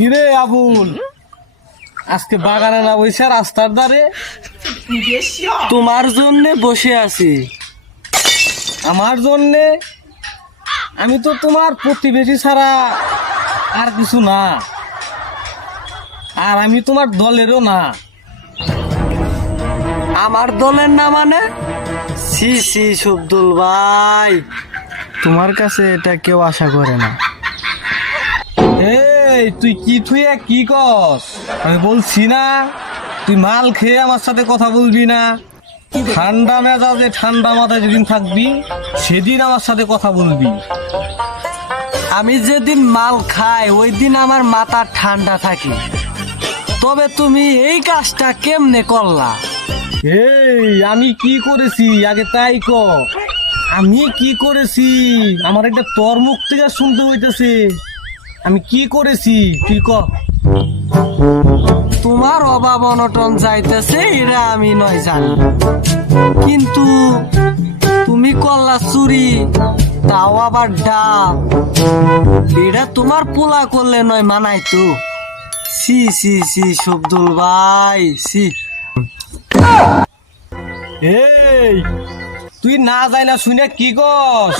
কিরে আবুল, আজকে বাগানে না বসে রাস্তার ধারে? তোমার জন্য বসে আছি। আমার জন্যে? আমি তো তোমার প্রতিবেশী ছাড়া আর কিছু না, আর আমি তোমার দলেরও না। আমার দলের না মানে? সি সি শব্দুল ভাই, তোমার কাছে এটা কেউ আশা করে না। এই তুই কি থুয়ে কি কস? আমি বলছি না তুই মাল খেয়ে আমার সাথে কথা বলবি না। ঠান্ডা মেজাজে ঠান্ডা মাথায় যেদিন থাকবি সেদিন আমার সাথে কথা বলবি। আমি যেদিন মাল খাই ওই দিন আমার মাথা ঠান্ডা থাকে। তবে তুমি এই কাজটা কেমনে করলা? এই আমি কি করেছি আগে তাই ক। আমি কি করেছি আমার একটা তোর মুখ থেকে শুনতে হইতেছে। আমি কি করেছি তুই ক। তোমার অভাব অনটন যাইতেছে এটা আমি নয় জানি, কিন্তু তুমি করলা চুরি, তাও আবার ডাব। এটা তোমার পোলা করলে নয় মানাই তো। সি সি সি শব্দুল ভাই সি। এই তুই না যাই না শুনে কি কস?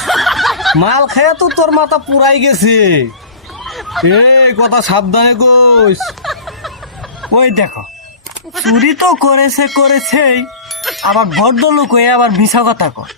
মাল খেয়ে তো তোর মাথা পুরাই গেছে। এই কথা সাবধানে কইস। ওই দেখো, চুরি তো করেছেই, আবার ভদ্রলোক হয়ে আবার মিছা কথা কয়।